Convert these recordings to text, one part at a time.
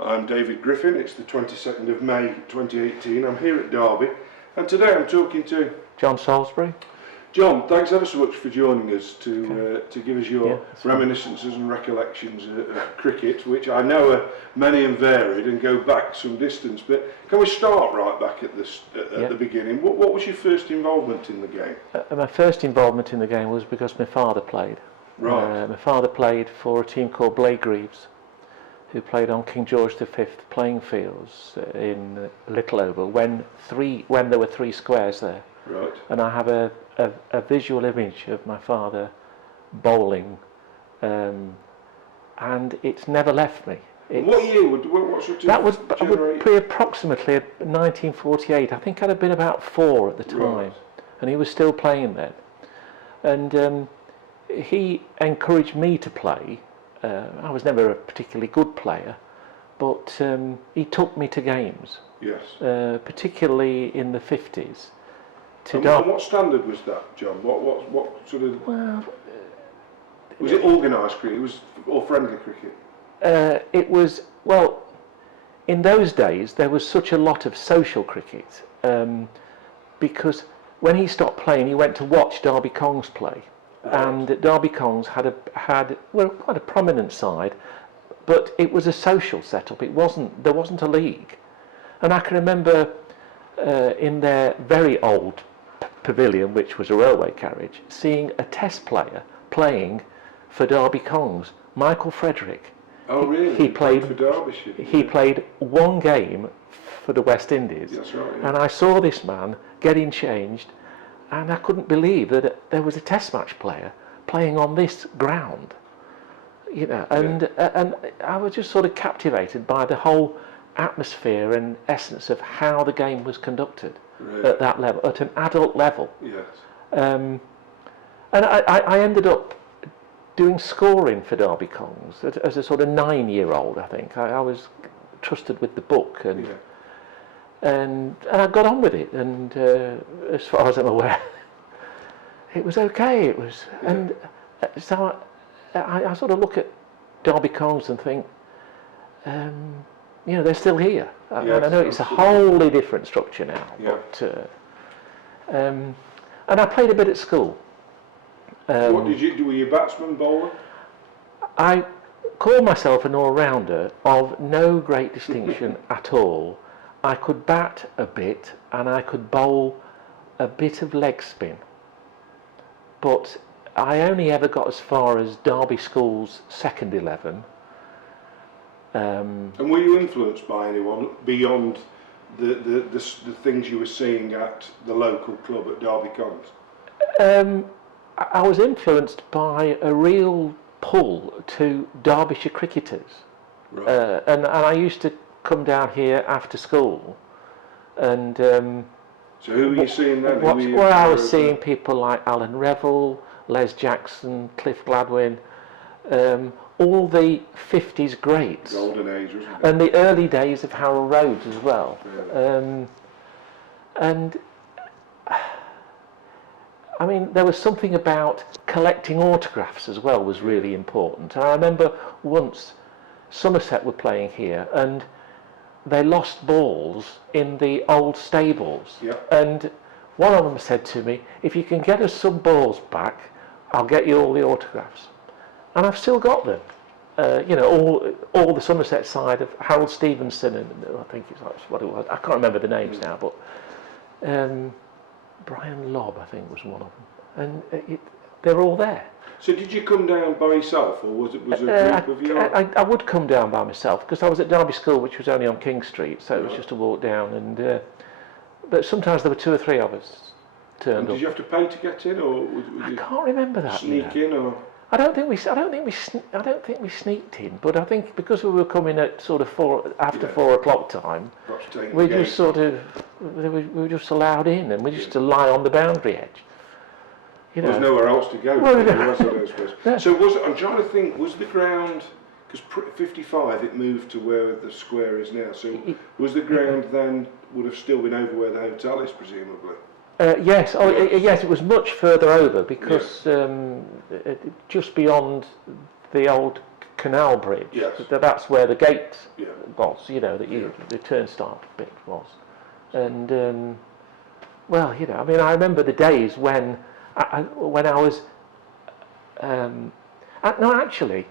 I'm David Griffin. It's the 22nd of May 2018. I'm here at Derby and today I'm talking to Jon Salisbury. John, thanks ever so much for joining us to give us your fine. reminiscences and recollections of cricket, which I know are many and varied and go back some distance. But can we start right back at the beginning? What was your first involvement in the game? My first involvement in the game was because my father played. Right. My father played for a team called Blaygreaves, who played on King George V playing fields in Little Oval when there were three squares there. Right. And I have a visual image of my father bowling, and it's never left me. What year what sort of that would be approximately 1948. I think I'd have been about 4 at the time, right. And he was still playing then. And he encouraged me to play. I was never a particularly good player, but he took me to games. Yes. Particularly in the 50s. And what standard was that, John? What sort of? Well, was it organised cricket? Or friendly cricket? It was, well, in those days there was such a lot of social cricket, because when he stopped playing he went to watch Derby Kongs play. Right. And Derby Kongs had quite a prominent side, but it was a social setup. There wasn't a league. And I can remember in their very old pavilion, which was a railway carriage, seeing a test player playing for Derby Kongs, Michael Frederick. Oh really? He played for Derbyshire. He played one game for the West Indies. That's right. Yeah. And I saw this man getting changed, and I couldn't believe that there was a test match player playing on this ground. You know, and I was just sort of captivated by the whole atmosphere and essence of how the game was conducted. Really? At that level, at an adult level. Yes. And I ended up doing scoring for Derby Kongs as a sort of 9-year-old. I think I was trusted with the book, and I got on with it. And as far as I'm aware, it was okay. It was, and so I sort of look at Derby Kongs and think, you know, they're still here. Yes, and I know it's a wholly different structure now. Yeah. But, and I played a bit at school. What did you do? Were you a batsman, bowler? I call myself an all-rounder of no great distinction at all. I could bat a bit and I could bowl a bit of leg spin. But I only ever got as far as Derby School's second 11. And were you influenced by anyone beyond the things you were seeing at the local club at Derby Kongs? I was influenced by a real pull to Derbyshire cricketers. Right. And I used to come down here after school. And so who were you seeing then? I was seeing people like Alan Revel, Les Jackson, Cliff Gladwin, all the 50s greats. Golden age, wasn't it? And the early days of Harold Rhodes as well. Yeah. And I mean, there was something about collecting autographs as well was really important. And I remember once Somerset were playing here and they lost balls in the old stables. Yep. And one of them said to me, if you can get us some balls back, I'll get you all the autographs. And I've still got them. You know, all the Somerset side of Harold Stevenson, and I think that's what it was. I can't remember the names now, but Brian Lobb, I think, was one of them. And they're all there. So did you come down by yourself, or was it a group of you? I would come down by myself, because I was at Derby School, which was only on King Street, so it was just a walk down. And but sometimes there were 2 or 3 of us turned up. Did you have to pay to get in, or I can't remember that. Sneak in, or? I don't think we sneaked in, but I think because we were coming at sort of 4 o'clock time, we just sort of we were just allowed in, and we just to lie on the boundary edge. You know, there was nowhere else to go. Yeah. So I'm trying to think. Was the ground, because 55 it moved to where the square is now? So was the ground then would have still been over where the hotel is, presumably? Yes. Oh, yes. It was much further over because just beyond the old canal bridge. Yes. That's where the gate Yeah. was, the turnstile bit was. And, well, I mean, I remember the days when I was, no, actually,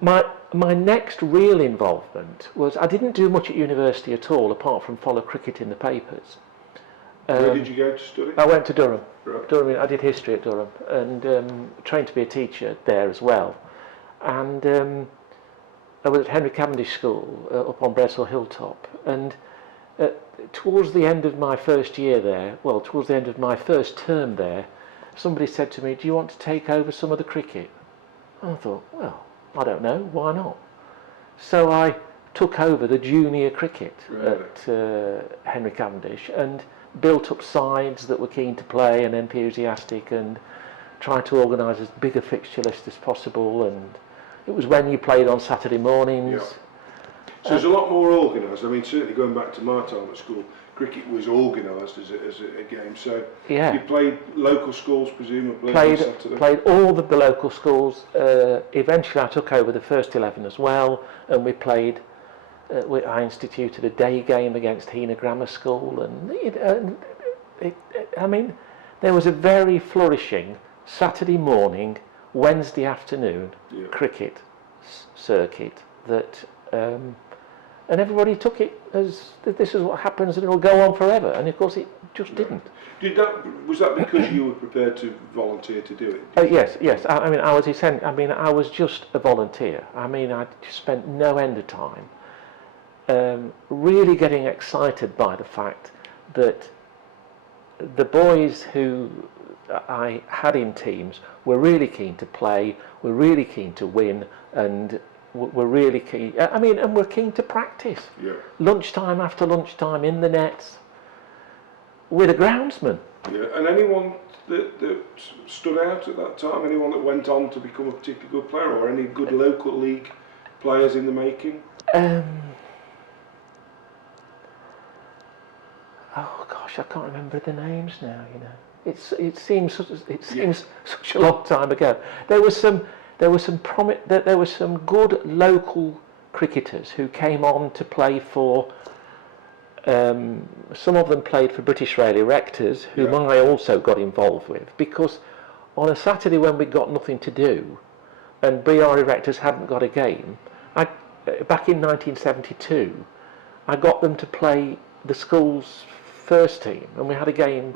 my next real involvement was, I didn't do much at university at all, apart from follow cricket in the papers. Where did you go to study? I went to Durham. Right. Durham. I did history at Durham, and trained to be a teacher there as well. And I was at Henry Cavendish School up on Bredsall Hilltop. And towards the end of my first year there, well, towards the end of my first term there, somebody said to me, "Do you want to take over some of the cricket?" And I thought, well, I don't know, why not? So I took over the junior cricket at Henry Cavendish and built up sides that were keen to play and enthusiastic, and tried to organise as big a fixture list as possible. And it was when you played on Saturday mornings. Yeah. So it's a lot more organised. I mean, certainly going back to my time at school, cricket was organised as a game. So you played local schools, presumably. Played all the local schools. Eventually I took over the first 11 as well, and we played. I instituted a day game against Hena Grammar School, and I mean, there was a very flourishing Saturday morning, Wednesday afternoon cricket circuit that, and everybody took it as this is what happens and it'll go on forever, and of course it just didn't. Was that because you were prepared to volunteer to do it? Yes. I mean, I was just a volunteer. I mean, I spent no end of time. Really getting excited by the fact that the boys who I had in teams were really keen to play, were really keen to win, and were really keen. I mean, and were keen to practice. Yeah. Lunchtime after lunchtime in the nets with a groundsman. Yeah. And anyone that stood out at that time? Anyone that went on to become a particularly good player, or any good local league players in the making? Oh gosh, I can't remember the names now. It seems such a long time ago. There was some good local cricketers who came on to play for. Some of them played for British Rail Erectors, whom I also got involved with, because on a Saturday when we got nothing to do, and BR Erectors hadn't got a game, back in 1972, I got them to play the school's first team, and we had a game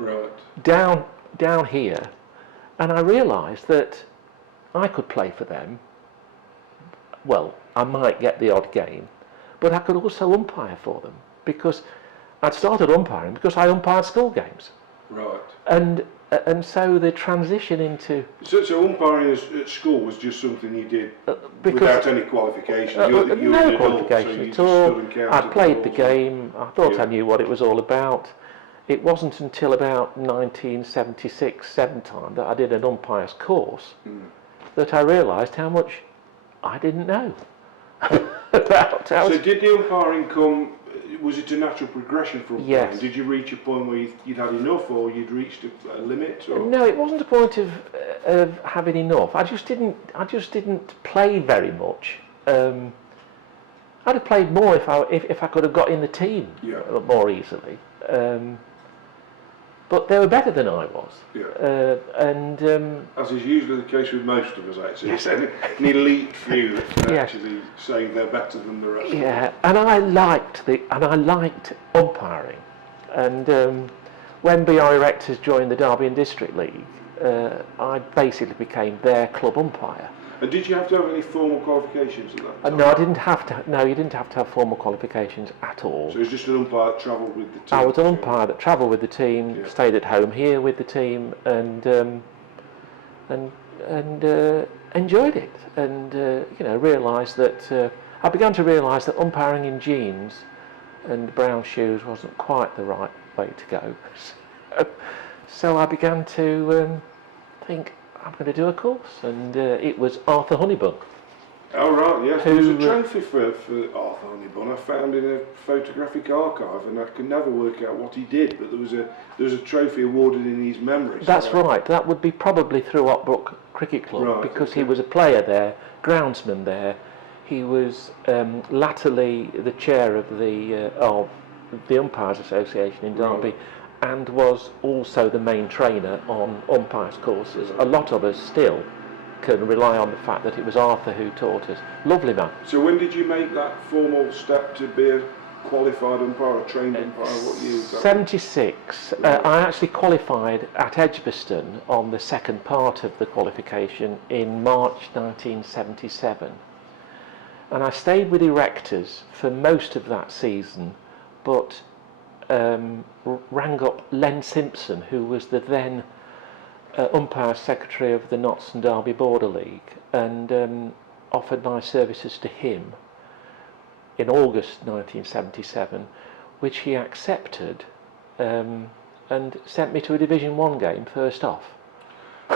down here, and I realised that I could play for them. Well, I might get the odd game, but I could also umpire for them, because I'd started umpiring because I umpired school games. Right. And so the transition into... So umpiring at school was just something you did without any qualifications? No qualification at all. I played the game. I thought I knew what it was all about. It wasn't until about 1976-7 time that I did an umpire's course that I realised how much I didn't know about how... So did the umpiring come... Was it a natural progression for umpiring? Yes. Did you reach a point where you'd had enough, or you'd reached a limit? Or? No, it wasn't a point of having enough. I just didn't play very much. I'd have played more if I could have got in the team more easily. But they were better than I was. Yeah. As is usually the case with most of us, actually. It's an elite few that actually say they're better than the rest. Yeah, and I liked umpiring. And when BR Erectors joined the Derby and District League, I basically became their club umpire. And did you have to have any formal qualifications at that time? No, I didn't have to. No, you didn't have to have formal qualifications at all. So it was just an umpire that travelled with the team? I was an umpire that travelled with the team, stayed at home here with the team, and enjoyed it. And realised that I began to realise that umpiring in jeans and brown shoes wasn't quite the right way to go. So I began to think, I'm going to do a course, and it was Arthur Honeybun. Oh right, yes. There was a trophy for Arthur Honeybun I found in a photographic archive, and I could never work out what he did, but there was a trophy awarded in his memory. That's right. That would be probably through Otbrook Cricket Club, because he was a player there groundsman there. He was latterly the chair of the Umpires Association in Derby, and was also the main trainer on umpires courses. A lot of us still can rely on the fact that it was Arthur who taught us. Lovely man. So when did you make that formal step to be a qualified umpire, a trained umpire? What year was that? 76. I actually qualified at Edgbaston on the second part of the qualification in March 1977. And I stayed with Erectors for most of that season, but rang up Len Simpson, who was the then umpire secretary of the Notts and Derby Border League, and offered my services to him in August 1977, which he accepted, and sent me to a Division 1 game first off.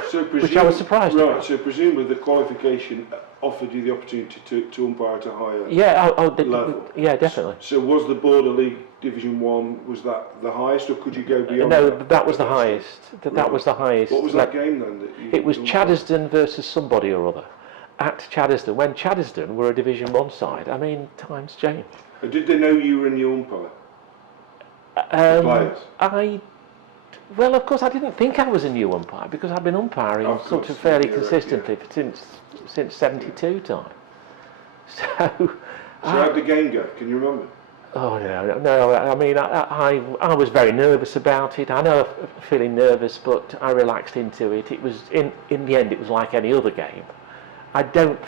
So which I was surprised about. Right, so presumably the qualification offered you the opportunity to umpire at a higher level. Yeah, definitely. So was the Border League Division 1, was that the highest, or could you go beyond No, that? that was the highest. That was the highest. What was that game then? That you it was Chaddesden versus somebody or other. At Chaddesden, when Chaddesden were a Division 1 side, I mean, times change. Did they know you were a new umpire? The players? Well, of course, I didn't think I was a new umpire because I'd been umpiring sort of fairly consistently since 72 time. So how'd the game go? Can you remember? Oh no! I mean, I was very nervous about it. I know feeling nervous, but I relaxed into it. It was in the end, it was like any other game. I can't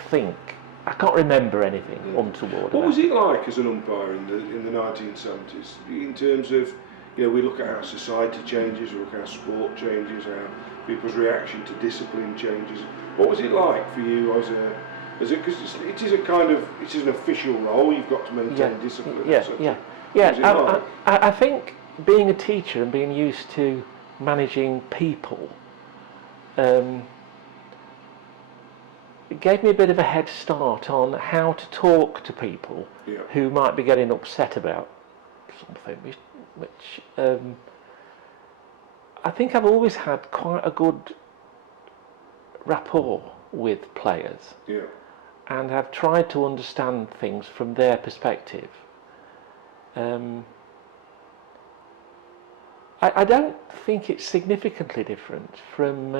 remember anything untoward. What was it like as an umpire in the 1970s in terms of? We look at how society changes, we look at how sport changes, how people's reaction to discipline changes. What was it like for you as because it is an official role, you've got to maintain discipline. I think being a teacher and being used to managing people, it gave me a bit of a head start on how to talk to people who might be getting upset about something, which I think I've always had quite a good rapport with players, and have tried to understand things from their perspective. I don't think it's significantly different from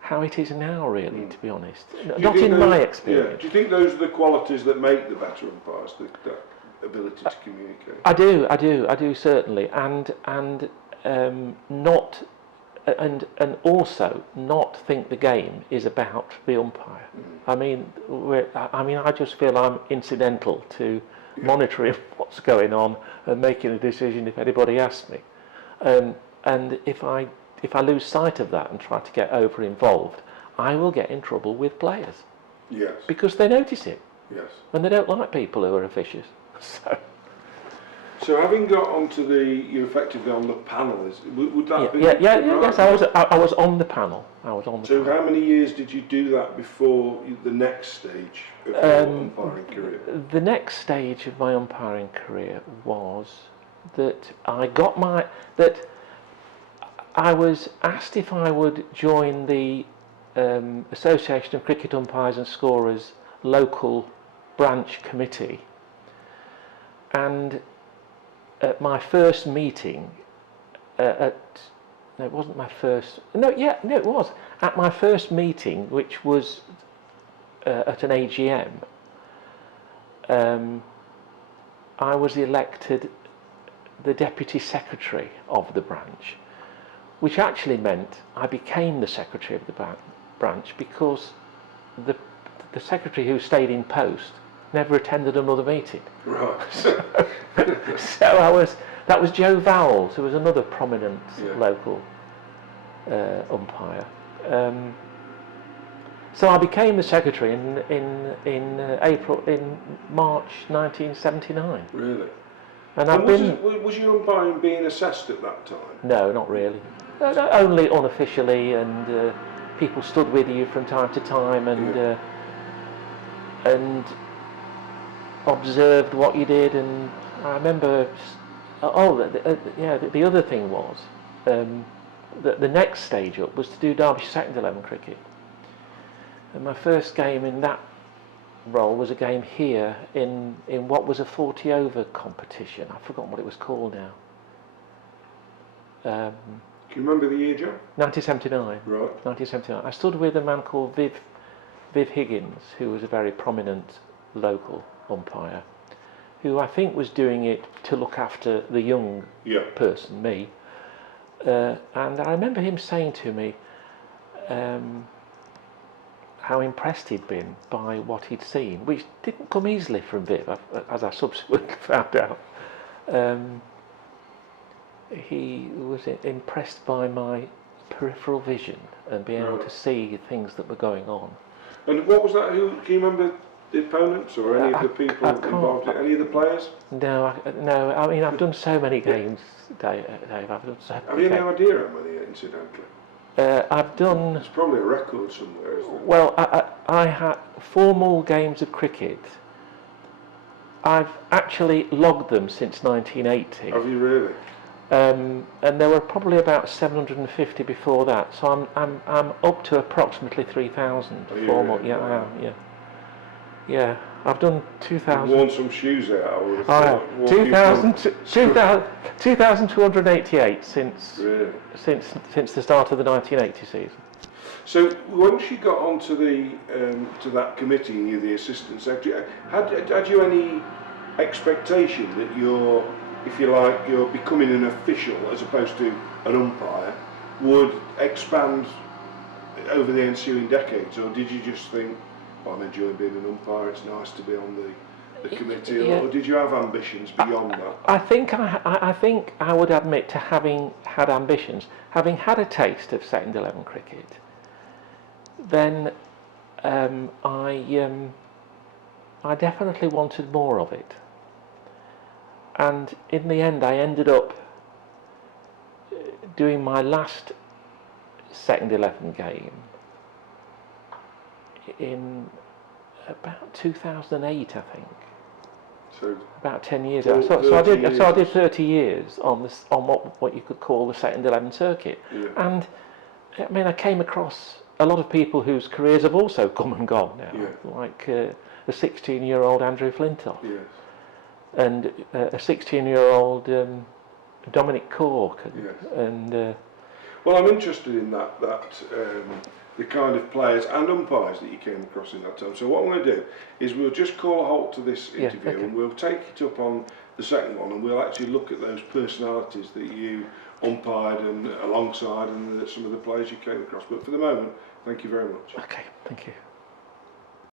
how it is now, really, to be honest. Not in my experience. Do you think those are the qualities that make the better umpires? That ability to communicate. I do certainly, and also not think the game is about the umpire. I mean, I just feel I'm incidental to monitoring what's going on and making a decision if anybody asks me. And if I lose sight of that and try to get over involved, I will get in trouble with players. Yes. Because they notice it. Yes. And they don't like people who are officious. So having got onto you're effectively on the panel, would that be? Yes, I was on the panel. So how many years did you do that before the next stage of your umpiring career? The next stage of my umpiring career was that I was asked if I would join the Association of Cricket Umpires and Scorers local branch committee. And at my first meeting, it was at my first meeting, which was at an AGM. I was elected the deputy secretary of the branch, which actually meant I became the secretary of the branch because the secretary who stayed in post never attended another meeting. Right. So that was Joe Vowles, who was another prominent local umpire. So I became the secretary in March 1979. Really? And was your umpiring being assessed at that time? No, not really. No, only unofficially, and people stood with you from time to time and observed what you did. And I remember, the other thing was the next stage up was to do Derbyshire second 11 cricket, And my first game in that role was a game here in what was a 40 over competition. I've forgotten what it was called now. Can you remember the year, John? 1979. Right. 1979. I stood with a man called Viv Higgins, who was a very prominent local umpire, who I think was doing it to look after the young person, me. And I remember him saying to me how impressed he'd been by what he'd seen, which didn't come easily from Viv, as I subsequently found out. He was impressed by my peripheral vision and being able to see things that were going on. And what was that? Can you remember the opponents or any of the people involved? Any of the players? No, no. I mean, I've done so many games, Dave. I've done so many. Have you any idea how many, incidentally? I've done. There's probably a record somewhere, isn't there? Well, I had formal games of cricket. I've actually logged them since 1980. Have you really? And there were probably about 750 before that, so I'm up to approximately 3,000 formal. Really? Yeah, Wow. I am. Yeah. I've done 2,000. You've worn some shoes out. I would have Oh, thought. 2,288 since Really? since the start of the 1980 season. So once you got onto the to that committee and you're the assistant secretary, had you any expectation that you're, if you like, you're becoming an official as opposed to an umpire, would expand over the ensuing decades, or did you just think, well, I'm enjoying being an umpire, it's nice to be on the committee, Yeah. or did you have ambitions beyond that? I think I would admit to having had ambitions, having had a taste of second 11 cricket. Then I definitely wanted more of it, and in the end I ended up doing my last second 11 game in about 2008, I think. So About 10 years ago. So I did 30 years on what you could call the second 11 circuit. Yeah. And I mean, I came across a lot of people whose careers have also come and gone now, like a 16-year-old Andrew Flintoff, Yes. and a 16-year-old Dominic Cork, Yes. and Well, I'm interested in that the kind of players and umpires that you came across in that time. So what I'm going to do is we'll just call a halt to this interview, okay. and we'll take it up on the second one, and we'll actually look at those personalities that you umpired and alongside, and some of the players you came across. But for the moment, thank you very much. okay, thank you.